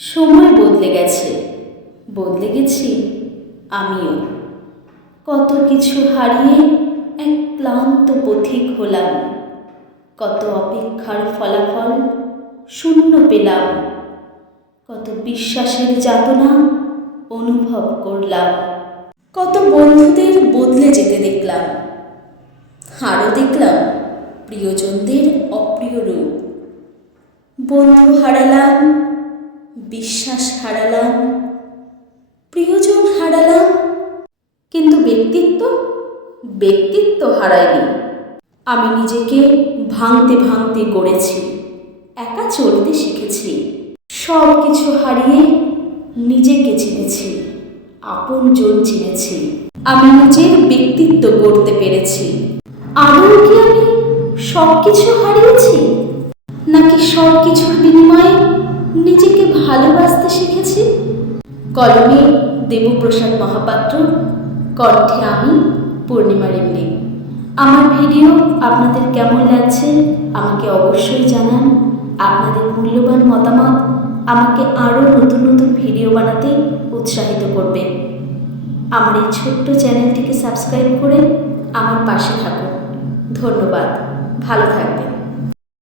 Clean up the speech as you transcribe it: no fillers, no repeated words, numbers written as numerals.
সময় বদলে গেছে, বদলে গেছি আমিও। কত কিছু হারিয়ে এক ক্লান্ত পথিক হলাম, কত অপেক্ষার ফলাফল শূন্য পেলাম, কত বিশ্বাসের যাতনা অনুভব করলাম। কত বন্ধুদের বদলে যেতে দেখলাম, আরও দেখলাম প্রিয়জনদের অপ্রিয় রূপ। বন্ধু হারালাম, বিশ্বাস হারালাম, প্রিয়জন হারালাম, কিন্তু ব্যক্তিত্ব হারায়নি। আমি নিজেকে ভাঙতে ভাঙতে গড়েছি, একা চলতে শিখেছি। সব কিছু হারিয়ে নিজেকে চিনেছি, আপনজন চিনেছি। আমি নিজের ব্যক্তিত্ব গড়তে পেরেছি। আদৌ কি আমি সব কিছু হারিয়েছি, নাকি সব কিছুর বিনিময়ে নিজেকে ভালোবাসতে শিখেছি? কলমে দেবপ্রসাদ মহাপাত্র, কণ্ঠে আমি পূর্ণিমা রেমলি। আমার ভিডিও আপনাদের কেমন লাগছে আমাকে অবশ্যই জানান। আপনাদের মূল্যবান মতামত আমাকে আরও নতুন নতুন ভিডিও বানাতে উৎসাহিত করবে। আমার এই ছোট্ট চ্যানেলটিকে সাবস্ক্রাইব করে আমার পাশে থাকুন। ধন্যবাদ, ভালো থাকবেন।